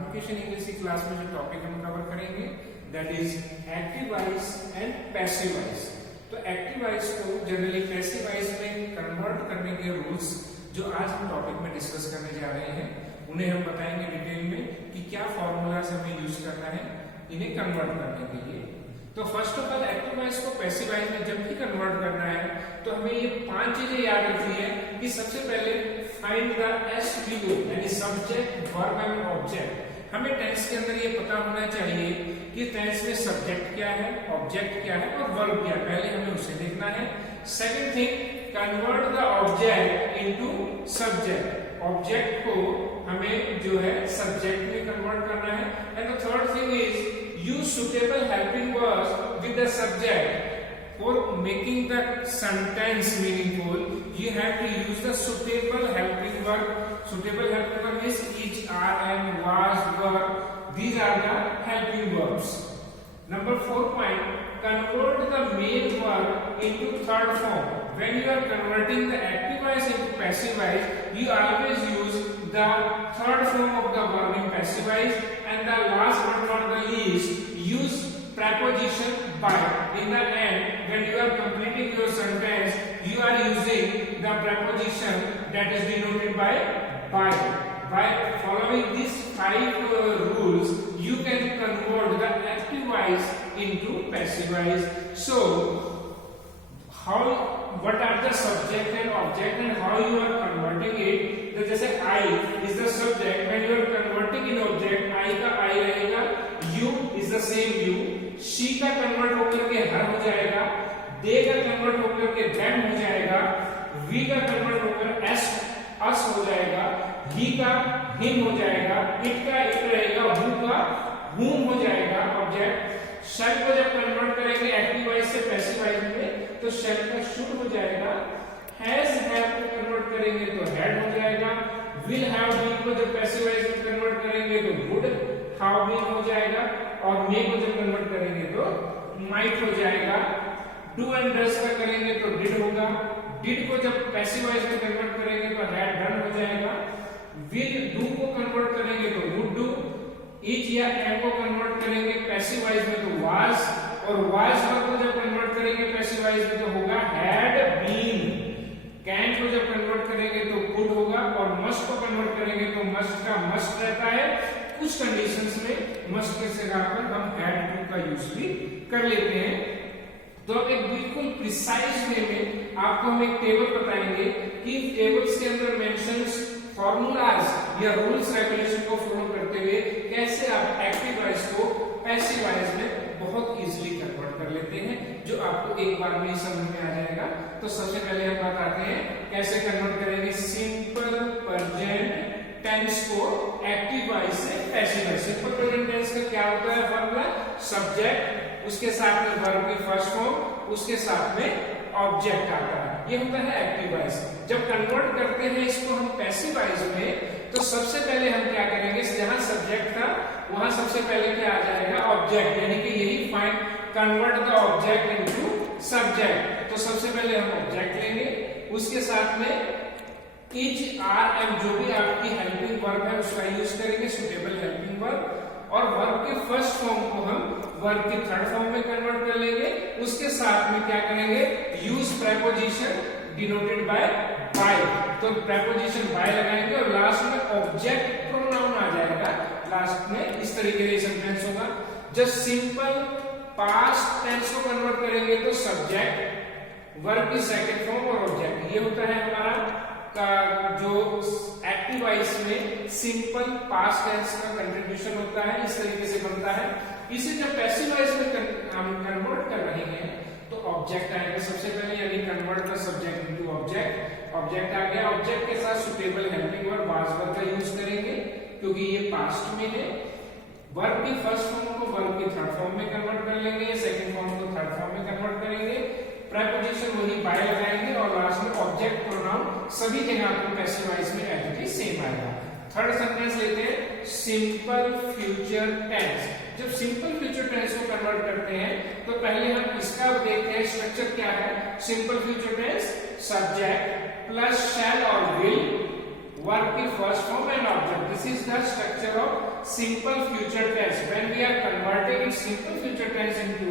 Communication English की class में जो टॉपिक हम कवर करेंगे that is active voice and passive voice. तो एक्टिव वॉइस को जनरली पैसिव वॉइस में कन्वर्ट करने के रूल्स जो आज हम टॉपिक में डिस्कस करने जा रहे हैं उन्हें हम बताएंगे डिटेल में कि क्या फॉर्मूलाज हमें यूज करना है इन्हें कन्वर्ट करने के लिए। तो first of all active voice को पैसिव वॉइस में जब भी कन्वर्ट करना है तो हमें ये 5 चीजें याद रखनी है कि सबसे पहले फाइंड द एसवीओ यानी सब्जेक्ट वर्ब एंड ऑब्जेक्ट। हमें टेंस के अंदर ये पता होना चाहिए कि टेंस में सब्जेक्ट क्या है, ऑब्जेक्ट क्या है और वर्ब क्या है, पहले हमें उसे देखना है। Second thing, convert the object into subject. Object को हमें जो है सब्जेक्ट में कन्वर्ट करना है। And the third thing is use suitable helping words with the subject. For making the sentence meaningful, you have to use the suitable helping verb. Suitable helping verb is is, are, am, was, were. These are the helping verbs. Number 4 point, convert the main verb into third form. When you are converting the active voice into passive voice, you always use the third form of the verb in passive voice, and the last but not the least, use preposition by. In the end, when you are completing your sentence, you are using the preposition that is denoted by by. By following these 5 rules, you can convert the active voice into passive voice. So, what are the subject and object and how you are converting it? तो जैसे I is the subject, when you are converting in object, I का I रहेगा, you is the same you, she का convert होकर के her हो जाएगा, they का convert होकर के them हो जाएगा, we का convert होकर us हो जाएगा, he का him हो जाएगा, it का it रहेगा, who का whom हो जाएगा ऑब्जेक्ट। shall को जब कन्वर्ट करेंगे एक्टिव वॉइस से पैसिव वॉइस में तो shall का should हो जाएगा, has have को कन्वर्ट करेंगे तो had हो जाएगा, will have been को जब पैसिव वॉइस में कन्वर्ट करेंगे तो would have been हो जाएगा और may को जब कन्वर्ट करेंगे तो might हो जाएगा। do and does का करेंगे तो did होगा, did को जब पैसिव वॉइस में कन्वर्ट करेंगे तो had done हो जाएगा, will do को कन्वर्ट करेंगे तो would do, each या am को कन्वर्ट करेंगे पैसिव वॉइस में तो was, और was को जब कन्वर्ट करेंगे पैसिव वॉइस में तो होगा had been, can को जब कन्वर्ट करेंगे तो could होगा और must को कन्वर्ट करेंगे तो must का must रहता है। कुछ कंडीशंस में must की जगह पर हम had to का यूज भी कर लेते हैं। तो अब एक बिल्कुल प्रिसाइज वे में आपको हम एक टेबल बताएंगे कि टेबल्स के अंदर मेंशंस फॉर्मूलाज या रूल्स रेगुलेशन को फॉलो करते हुए कैसे आप एक्टिव वॉइस को पैसिव वॉइस में बहुत इजीली कन्वर्ट कर लेते हैं, जो आपको एक बार में ही समझ में आ जाएगा। तो सबसे पहले हम बताते हैं कैसे कन्वर्ट करेंगे सिंपल प्रेजेंट टेंस को एक्टिव वॉइस से passive voice. Simple present tense का क्या होता है फॉर्मूला, सब्जेक्ट उसके साथ में वर्ब की फर्स्ट फॉर्म उसके साथ में ऑब्जेक्ट आता है, ये होता है एक्टिव वॉइस। जब कन्वर्ट करते हैं इसको हम पैसिव वॉइस में तो सबसे पहले हम क्या करेंगे, जहां सब्जेक्ट था वहां सबसे पहले क्या आ जाएगा ऑब्जेक्ट, यानी कि यही find convert the object into subject. तो सबसे पहले हम ऑब्जेक्ट लेंगे, उसके साथ में इज आर एम जो भी आपकी हेल्पिंग वर्ब है उसका यूज करेंगे, सुटेबल हेल्पिंग वर्ब, और वर्ब के फर्स्ट फॉर्म को हम वर्ब के थर्ड फॉर्म में कन्वर्ट कर लेंगे। उसके साथ में क्या करेंगे, use preposition denoted by by, तो प्रेपोजिशन बाय लगाएंगे और लास्ट में ऑब्जेक्ट प्रोनाउन आ जाएगा लास्ट में। इस तरीके से सेंटेंस होगा। जब सिंपल पास्ट टेंस को कन्वर्ट करेंगे तो सब्जेक्ट वर्ब की सेकंड फॉर्म और ऑब्जेक्ट, ये होता है हमारा का जो एक्टिव वॉइस में सिंपल पास्ट टेंस का कंट्रीब्यूशन होता है, इस तरीके से बनता है। इसे जब पैसिव वॉइस में हम कन्वर्ट कर रहे हैं तो ऑब्जेक्ट आएगा सबसे पहले, यानी convert the subject into object. Object आ गया, ऑब्जेक्ट के साथ suitable helping verb was verb का यूज करेंगे क्योंकि ये पास्ट में है। वर्ब की फर्स्ट फॉर्म को वर्ब की थर्ड फॉर्म में कन्वर्ट कर लेंगे, सेकंड फॉर्म को थर्ड फॉर्म में कन्वर्ट करेंगे, प्रेपोजिशन वही बाय लगाएंगे और लास्ट में ऑब्जेक्ट प्रोनाउन सभी जगह आपको पैसिव वॉइस में एज इट इज सेम आएगा। थर्ड सेंटेंस लेते हैं सिंपल फ्यूचर टेंस। जब सिंपल फ्यूचर टेंस को कन्वर्ट करते हैं तो पहले हम इसका देखते हैं स्ट्रक्चर क्या है। Simple future tense subject plus shall और विल, वर्ब की first form and object, this is the structure of simple future tense. When we are converting it simple future tense into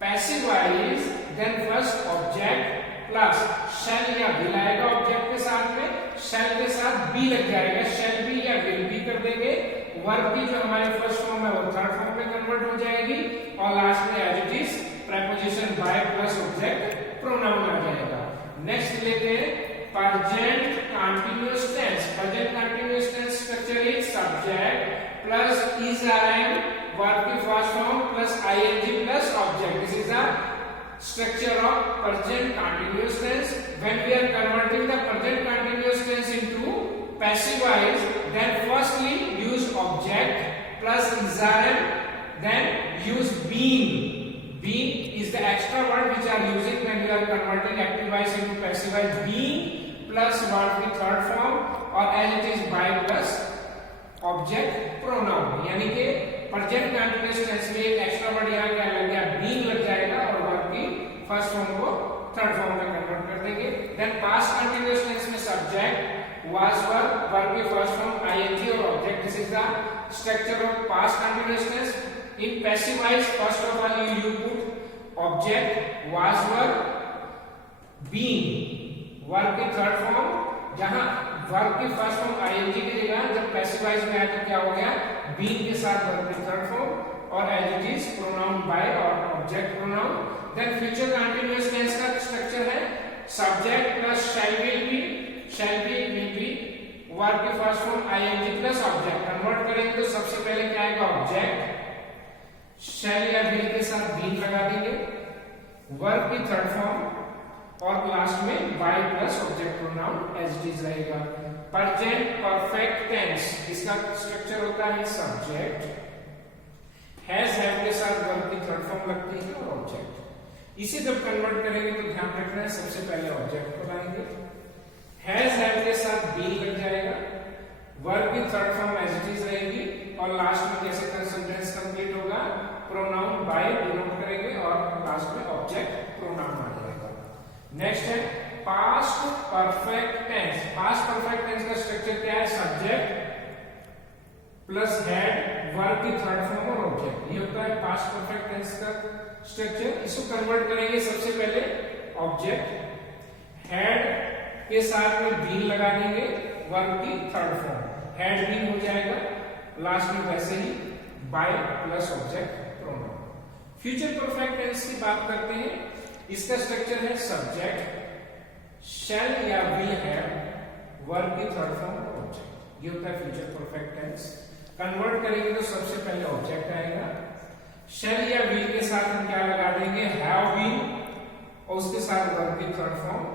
passive voice, then first object plus shall या will आएगा object के साथ में, shall के साथ be लग जाएगा, shall be या will be कर देंगे, वर्ब की जो हमारे फर्स्ट फॉर्म है वो थर्ड फॉर्म में कन्वर्ट हो जाएगी, और लास्ट में as it is preposition by plus object pronoun आ जाएगा। नेक्स्ट लेते हैं present continuous tense. Present continuous tense structure is subject plus is rm verb की first form plus ing plus object. This is the structure of present continuous tense. When we are converting the present continuous tense into passive voice, then firstly use object plus is rm, then use being. Being is the extra word which are using when we are converting active voice into passive voice. Being plus verb की third form और as it is by plus object pronoun. यानी कि present continuous tense में एक extra word यहाँ क्या लग गया, being लग जाएगा और verb की first form को third form में convert कर देंगे. Then past continuous tense में subject was verb, verb की first form ing और object. This is the structure of past continuous tense. In passive voice, first of all you put object was verb, being verb की third form, जहां verb की first form ing की जगह जब passive voice में आया तो क्या हो गया, being के साथ verb की third form और as it is pronoun by और object pronoun. Then future continuous tense का structure है subject plus shall be verb की first form ing plus object. convert करेंगे तो सबसे पहले क्या आएगा, object shall या will के साथ being लगा देंगे, verb की थर्ड फॉर्म और लास्ट में by plus object pronoun as it is रहेगा. present perfect tense इसका स्ट्रक्चर होता है subject, has have के साथ verb की थर्ड फॉर्म लगती है और object. इसे जब कन्वर्ट करेंगे तो ध्यान रखना है सबसे पहले ऑब्जेक्ट को लाएंगे, has have के साथ being लग जाएगा, वर्ब की third form as it is रहेगी और लास्ट में कैसे सेंटेंस कंप्लीट होगा, प्रोनाउन बाय डिनोट करेंगे और लास्ट में ऑब्जेक्ट प्रोनाउन आ जाएगा. नेक्स्ट है past perfect tense. Past perfect tense का स्ट्रक्चर क्या है, सब्जेक्ट प्लस हेड वर्ब की थर्ड फॉर्म और ऑब्जेक्ट. ये होता है पास्ट परफेक्ट टेंस का स्ट्रक्चर. इसको कन्वर्ट करेंगे सबसे पहले ऑब्जेक्ट हेड के साथ में बीन लगा देंगे, वर्ब की थर्ड फॉर्म हैड बीन हो जाएगा, लास्ट में वैसे ही by plus object pronoun. Future perfect tense की बात करते हैं. इसका स्ट्रक्चर है सब्जेक्ट शैल या विल हैव, वर्ब की थर्ड फॉर्म ऑब्जेक्ट. ये होता है फ्यूचर परफेक्ट टेंस. कन्वर्ट करेंगे तो सबसे पहले ऑब्जेक्ट आएगा, शैल या विल के साथ हम क्या लगा देंगे, हैव बीन और उसके साथ वर्ब की थर्ड फॉर्म,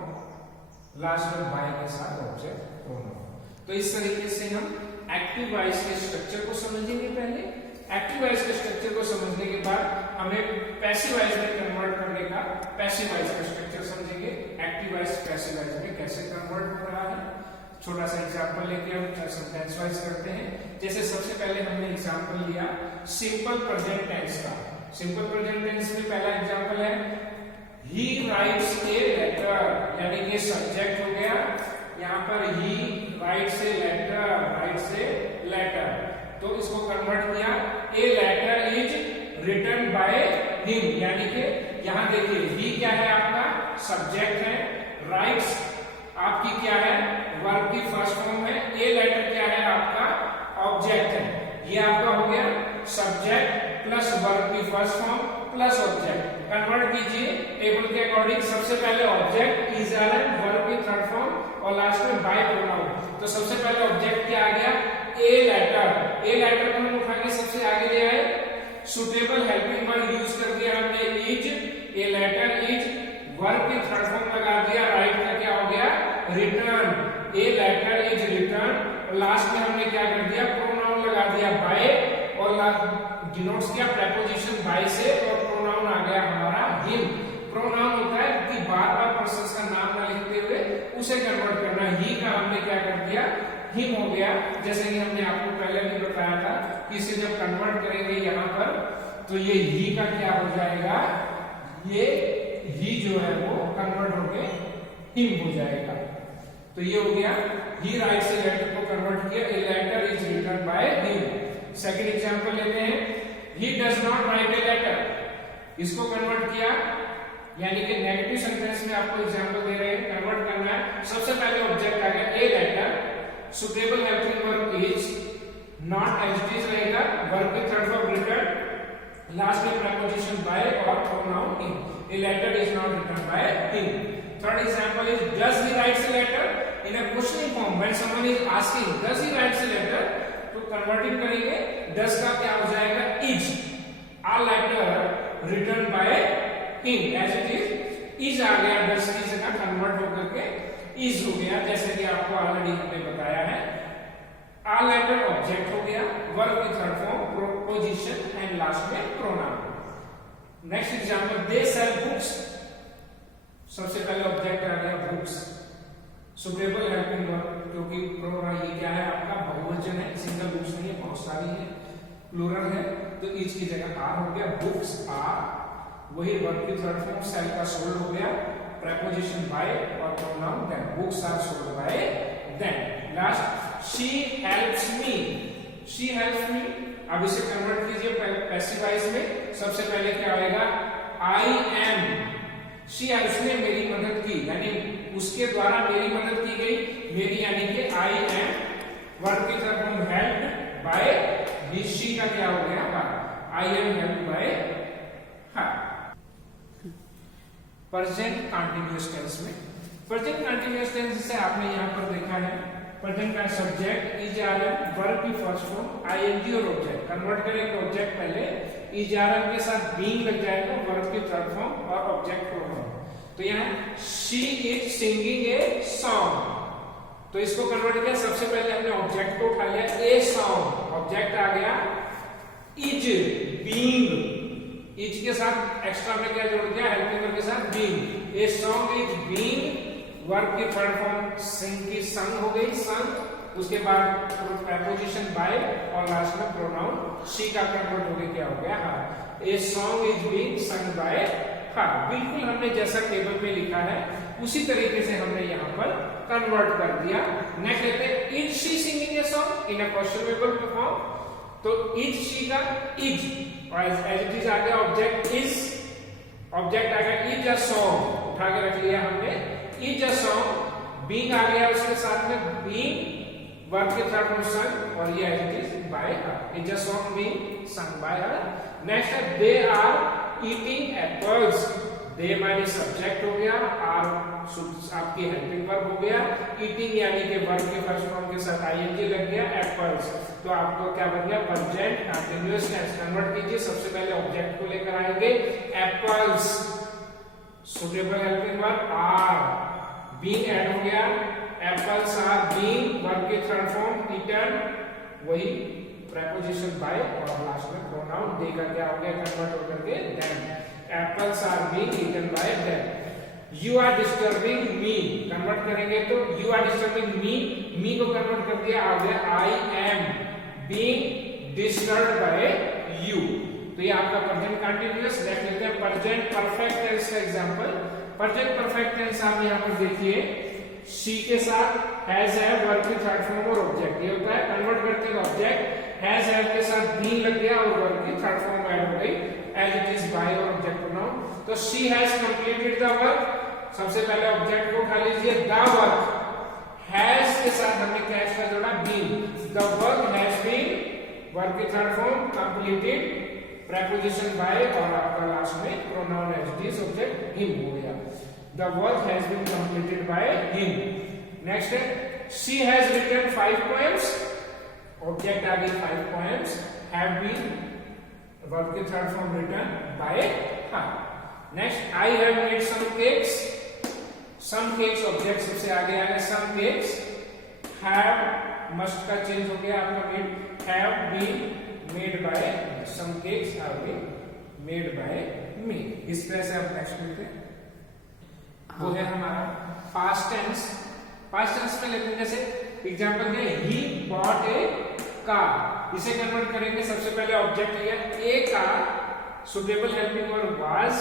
लास्ट में बाय के साथ ऑब्जेक्ट प्रोनाउन. तो इस तरीके से हम एक्टिव वॉइस के स्ट्रक्चर को समझेंगे. पहले एक्टिव वॉइस के स्ट्रक्चर को समझने के बाद हमें पैसिव वॉइस में कन्वर्ट करने का पैसिव वॉइस का स्ट्रक्चर समझेंगे. एक्टिव वॉइस पैसिव वॉइस में कैसे कन्वर्ट हो रहा है, छोटा सा एग्जांपल लेके हम सेंटेंस वाइज करते हैं. जैसे सबसे पहले हमने एग्जांपल लिया सिंपल प्रेजेंट टेंस का. सिंपल प्रेजेंट टेंस में पहला एग्जांपल है ही राइट्स ए लेटर, यानी कि सब्जेक्ट हो गया यहाँ पर he writes a letter, writes a letter. तो इसको कन्वर्ट किया, a letter is written by him, यानी कि यहाँ देखिए ही क्या है आपका सब्जेक्ट है, राइट्स आपकी क्या है वर्ब की फर्स्ट फॉर्म है, ए लेटर क्या है आपका ऑब्जेक्ट है. ये आपका हो गया सब्जेक्ट प्लस वर्ब की first form plus object. Convert कीजिए टेबल के अकॉर्डिंग. सबसे पहले ऑब्जेक्ट इज वर्ब की थर्ड फॉर्म और लास्ट में बाय प्रोनाउन. तो सबसे पहले ऑब्जेक्ट क्या आ गया, ए लेटर. ए लेटर को हम उठा के सबसे आगे ले आए, सुटेबल हेल्पिंग वर्ड यूज कर दिया हमने is, a letter is, verb की थर्ड फॉर्म लगा दिया, राइट का क्या हो गया written, a letter is written. Last में हमने क्या कर दिया प्रोनाउन लगा दिया बाय और डिनोट्स किया प्रेपोजिशन बाय से और प्रोनाउन आ गया हमारा हिम. प्रोनाउन होता है कि बार-बार पर्सन का नाम ना लिखते हुए उसे कन्वर्ट करना. ही का हमने क्या कर दिया हिम हो गया. जैसे कि हमने आपको पहले भी बताया था कि इसे जब कन्वर्ट करेंगे यहाँ पर तो ये ही का क्या हो जाएगा, ये ही जो है वो कन्वर्ट होके हिम हो जाएगा. तो ये हो गया ही राइट्स ए लेटर को कन्वर्ट किया, a letter is written by him second example लेते हैं, he does not write a letter, इसको कन्वर्ट किया, यानी कि नेगेटिव सेंटेंस में आपको एग्जांपल दे रहे हैं, कन्वर्ट करना है। सबसे पहले ऑब्जेक्ट आ गया a letter, suitable helping verb is, not as it is रहेगा, वर्ब की थर्ड फॉर्म रिटन, लास्ट में preposition by or pronoun in. A letter is not written by him. Third example is, does he writes a letter? In a questioning form, when someone is asking, does he writes a letter? तो converting करेंगे, does का क्या हो जाएगा, is. A letter written by him, as it is आ गया, does की जगह convert होकर के is हो गया, जैसे कि आपको ऑलरेडी हमने बताया है। A letter ऑब्जेक्ट हो गया, वर्ब की third form preposition and last में pronoun. Next example, they sell books, सबसे पहले ऑब्जेक्ट आ गया बुक्स, सुटेबल हेल्पिंग वर्ब, क्योंकि प्रोनाउन ये क्या है आपका बहुवचन है, सिंगल बुक्स नहीं है, बहुत सारी है, प्लूरल है, तो ईच की जगह आर हो गया, बुक्स आर, वही वर्ब की थर्ड फॉर्म सेल का सोल्ड हो गया, preposition by और pronoun then, books are sold by them। Last, she helps me, she helps me, अब इसे कन्वर्ट कीजिए पैसिव वॉइस में, सबसे पहले क्या आएगा, I am, she उसने मेरी मदद की, यानी उसके द्वारा मेरी मदद की गई, मेरी यानी कि I am, वर्ब की तरफ हम helped by, she का क्या हो गया, I am helped by her। Present continuous tense में, प्रेजेंट कंटीन्यूअस टेंस से आपने यहाँ पर देखा है, प्रेजेंट का subject is are am, verb की फर्स्ट फॉर्म आईएनजी और ऑब्जेक्ट, कन्वर्ट करेंगे ऑब्जेक्ट पहले, इज आर एम के साथ बीइंग लग जाएगा, वर्ब की थर्ड फॉर्म और ऑब्जेक्ट प्रोनाउन। तो यहाँ she is singing a song, तो इसको कन्वर्ट किया, सबसे पहले हमने ऑब्जेक्ट को उठा लिया, ए सॉन्ग, ऑब्जेक्ट आ गया, इज बीइंग, इज के साथ एक्स्ट्रा में क्या जोड़ दिया, हेल्पिंग वर्ब के साथ being, A song is being, verb की थर्ड फॉर्म सिंग की संग हो गई, संग, उसके बाद preposition by और लास्ट में प्रोनाउन शी का कन्वर्ट होके क्या हो गया, her, a song is being sung by her, बिल्कुल हमने जैसा टेबल में लिखा है उसी तरीके से हमने यहाँ पर कन्वर्ट कर दिया। नेक्स्ट लेते हैं, is she singing a song in a questionable form, तो इज शी का इज, और एज इट इज आ गया ऑब्जेक्ट इज, ऑब्जेक्ट आ गया इज अ सॉन्ग, उठा के रख लिया हमने, इज अ सॉन्ग, बीइंग आ गया उसके साथ में बीइंग, वर्ब के थर्ड फॉर्म सन, और ये as it is by her, is a song being sung by her. Next है, they are eating apples, they माने सब्जेक्ट हो गया, आर आपकी हेल्पिंग वर्ब हो गया, ईटिंग यानी कि वर्ब के फर्स्ट फॉर्म के साथ आईएनजी लग गया, एप्पल्स, तो आपको क्या बन गया, प्रेजेंट कंटीन्यूअस टेंस। कन्वर्ट कीजिए, सबसे पहले ऑब्जेक्ट को लेकर आएंगे, apples, suitable helping verb are, being add हो गया, एप्पल्स आर बीइंग, वर्ब की थर्ड फॉर्म ईटन, वही preposition by और लास्ट में प्रोनाउन दे का क्या हो गया, कन्वर्ट होकर के them, apples are being eaten by them। You are disturbing me, convert करेंगे तो you are disturbing me, me को कन्वर्ट कर दिया, आ गया I am being disturbed by you। तो ये आपका प्रेजेंट कंटीन्यूअस। देख लेते हैं प्रेजेंट परफेक्ट टेंस का एग्जांपल। प्रेजेंट परफेक्ट टेंस आप यहाँ पर देखिए, शी के साथ हैज हैव, वर्ब की थर्ड फॉर्म और ऑब्जेक्ट, ये होता है, कन्वर्ट करते हैं ऑब्जेक्ट हैज हैव के साथ बीइंग लग गया और वर्ब की थर्ड फॉर्म ऐड हो गई, एज इट इज बाय और ऑब्जेक्ट प्रोनाउन। तो she has completed the work, सबसे पहले ऑब्जेक्ट को उठा लीजिए, द वर्क, हैज के साथ हमने क्या एक्स्ट्रा जोड़ा, been, the work has been, verb की third form completed, preposition by और आपका लास्ट में pronoun as it is, object him हो गया, the work has been completed by him. Next है, she has written 5 poems, object आ गई 5 poems, have been, verb की third form written by her. Next, I have made some cakes, some cakes object सबसे आगे आ गया, सम cakes, have must का change हो गया आपका, made, have been made by, some cakes have been made by me. इस तरह से आप नेक्स्ट मिलते हैं, वो है हमारा पास्ट टेंस। पास्ट टेंस में लेते हैं, जैसे एग्जांपल है, ही बॉट ए कार, इसे कन्वर्ट करेंगे, सबसे पहले ऑब्जेक्ट लिया, a car, suitable helping verb was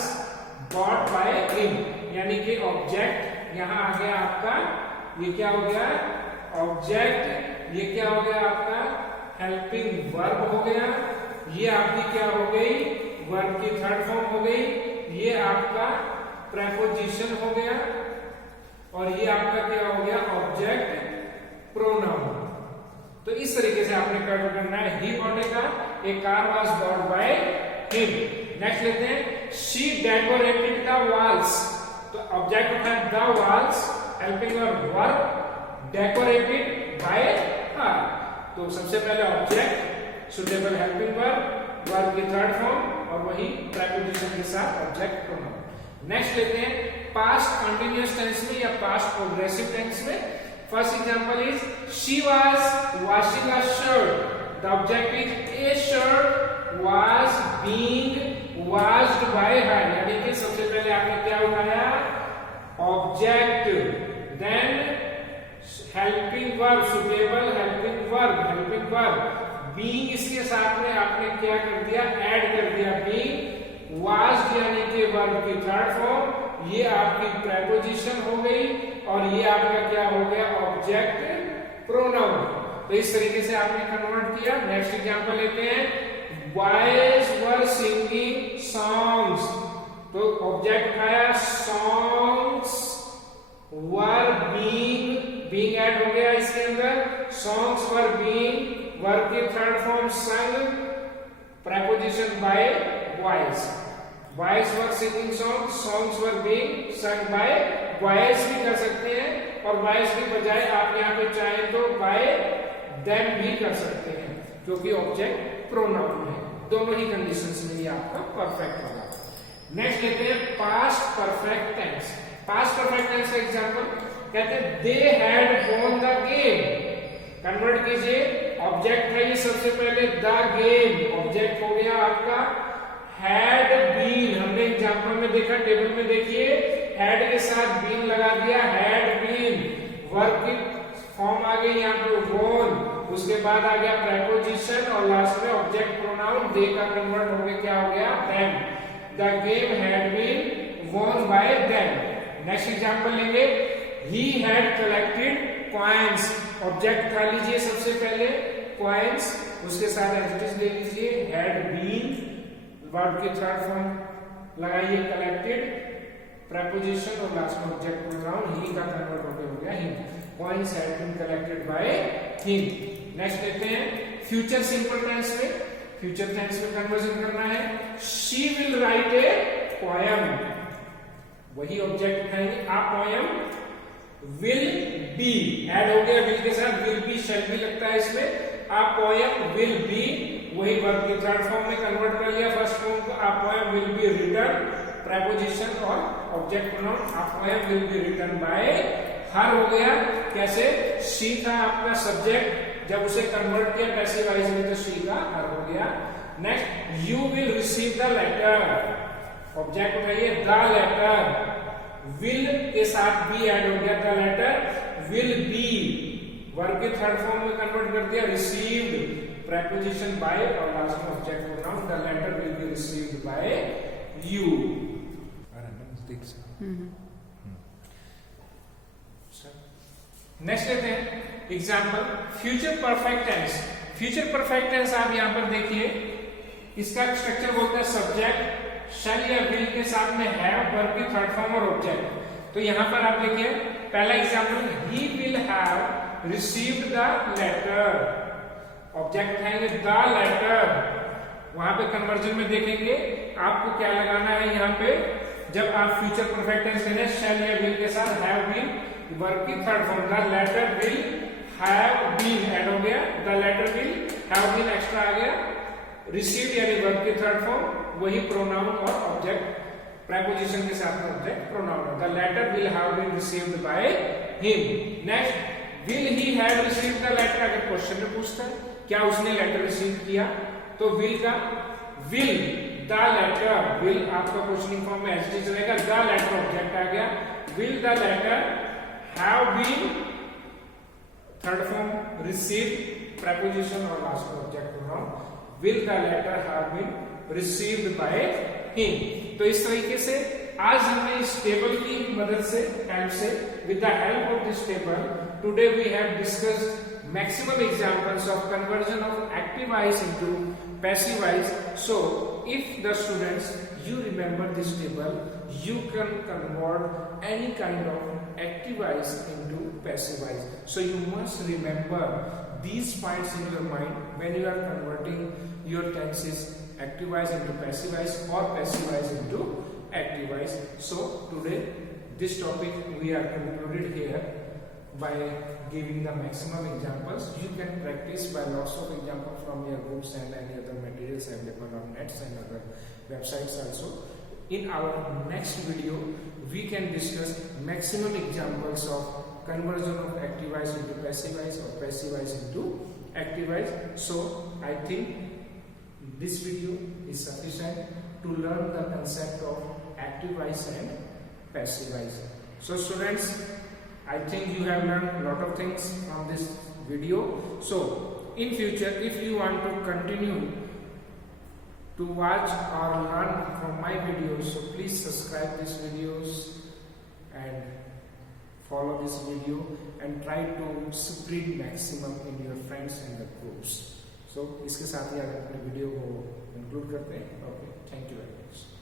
bought by him, यानी कि ऑब्जेक्ट यहां आ गया आपका, ये क्या हो गया ऑब्जेक्ट, ये क्या हो गया आपका हेल्पिंग वर्ब हो गया, ये आपकी क्या हो गई, वर्ब की थर्ड फॉर्म हो गई, ये आपका प्रेपोजिशन हो गया, और ये आपका क्या हो गया, ऑब्जेक्ट प्रोनाउन। तो इस तरीके से आपने क्या करना है, ही बनेगा, a car was bought by him. Next लेते हैं, शी डेकोरेटेड द वॉल्स। तो ऑब्जेक्ट होता है the walls, helping verb decorated by her. तो सबसे पहले object, suitable helping verb, verb की थर्ड फॉर्म, और वही प्रेपोजिशन के साथ ऑब्जेक्ट प्रोनाउन। नेक्स्ट लेते हैं पास्ट कंटीन्यूअस टेंस में या पास्ट प्रोग्रेसिव टेंस में। First example is she was washing a shirt. The object is a shirt was being washed by her, यानी कि सबसे पहले आपने क्या उठाया, object, then helping verb, suitable helping verb, being इसके साथ में आपने क्या कर दिया, ऐड कर दिया बीइंग, वॉश्ड यानी कि वर्ब की थर्ड फॉर्म, ये आपकी प्रेपोजिशन हो गई, और ये आपका क्या हो गया, ऑब्जेक्ट प्रोनाउन। तो इस तरीके से आपने कन्वर्ट किया। नेक्स्ट एग्जांपल लेते हैं, बॉयज वर सिंगिंग सॉन्ग्स। तो ऑब्जेक्ट आया सॉन्ग्स वर बीइंग ऐड हो गया इसके अंदर, सॉन्ग्स वर बीइंग, वर्ब की third form sung, preposition by boys, boys were singing songs, songs were being sung by boys भी कर सकते हैं, और बॉयज की बजाय आप यहाँ पे चाहे तो बाय देम भी कर सकते हैं, क्योंकि ऑब्जेक्ट प्रोनाउन है। दोनों ही कंडीशंस में ये आपका परफेक्ट होगा। नेक्स्ट लेते हैं past perfect tense. Past perfect tense का एग्जांपल कहते हैं they had won the game. Convert कीजिए, ऑब्जेक्ट है ये सबसे पहले द गेम, ऑब्जेक्ट हो गया आपका हैड बीन। हमने एग्जांपल में देखा, टेबल में देखिए, हैड के साथ बीन लगा दिया, हैड बीन, वर्ब की फॉर्म आ गई यहाँ पे वॉन, उसके बाद आ गया प्रेपोजिशन, और लास्ट में ऑब्जेक्ट प्रोनाउन दे का कन्वर्ट हो गया, क्या हो गया, them. The game had been won by them. Next example लेंगे, he had collected coins. Object था लीजिए सबसे पहले कॉइन्स, उसके साथ एडजेक्टिव ले लीजिए, हैड बीन, वर्ब की थर्ड फॉर्म लगाइए कलेक्टेड, प्रेपोजिशन, और लास्ट में ऑब्जेक्ट प्रोनाउन ही का कन्वर्ट हो गया him. Coins had been collected by him. Next लेते हैं फ्यूचर सिंपल टेंस में। फ्यूचर टेंस में कन्वर्जन करना है, she will write a poem. वही ऑब्जेक्ट उठाएंगे, a poem will be, add हो गया विल के साथ, विल बी शैल बी लगता है इसमें, आ पोएम विल बी, वही वर्ब की थर्ड फॉर्म में कन्वर्ट कर लिया फर्स्ट फॉर्म को, a poem will be written, preposition और object pronoun, a poem will be written by her हो गया। कैसे, शी था आपका सब्जेक्ट, जब उसे कन्वर्ट किया पैसिव वॉइस में तो शी का हर हो गया। Next, you will receive the letter, object उठाइए द लेटर, विल के साथ बी ऐड हो गया, the letter will be, verb के थर्ड फॉर्म में कन्वर्ट कर दिया, रिसीव्ड, प्रेपोजिशन बाय, और लास्ट में object pronoun, the letter will be received by you. Next लेते हैं example future perfect tense. Future perfect tense आप यहां पर देखिए, इसका स्ट्रक्चर बोलता है सब्जेक्ट शैल या विल के साथ में हैव, वर्ब की थर्ड फॉर्म और ऑब्जेक्ट। तो यहां पर आप देखिए पहला example, he will have received the letter, object उठाएंगे द लेटर, वहां पे कन्वर्जन में देखेंगे आपको क्या लगाना है। यहाँ पे जब आप फ्यूचर परफेक्ट टेंस करें शैल या विल के साथ हैव बीन, वर्ब की third form, the letter will have been add हो गया, the letter will have been extra आ गया, रिसीव्ड यानी वर्ब की थर्ड फॉर्म, वही प्रोनाउन और ऑब्जेक्ट, प्रेपोजिशन के साथ में object pronoun, the letter will have been received by him. Next, will he have received the letter, अगर क्वेश्चन में पूछता है क्या उसने लेटर रिसीव किया, तो विल का विल द लेटर, विल आपका क्वेश्चनिंग फॉर्म में ऐसे चलेगा, द लेटर ऑब्जेक्ट आ गया, will the letter have been third form, received preposition और लास्ट में object pronoun, will the letter have been received by him. तो इस तरीके से आज हमने इस टेबल की मदद से, हेल्प से, with the help of this table, today we have discussed maximum examples of conversion of active ice into passive ice. So if the students, you remember this table, you can convert any kind of active ice into passive ice. So you must remember these points in your mind when you are converting your tenses active ice into passive ice or passive ice into active ice. So today this topic we are concluded here by giving the maximum examples. You can practice by lots of examples from your books and any other materials available on nets and other websites also. In our next video, we can discuss maximum examples of conversion of active ice into passive ice or passive ice into active ice. So I think this video is sufficient to learn the concept of active ice and passive ice. So students, I think you have learned a lot of things from this video. So in future, if you want to continue to watch or learn from my videos, so please subscribe these videos and follow this video and try to spread maximum in your friends and the groups. So इसके साथ ही आज अपने video को conclude करते हैं. Okay, thank you very much.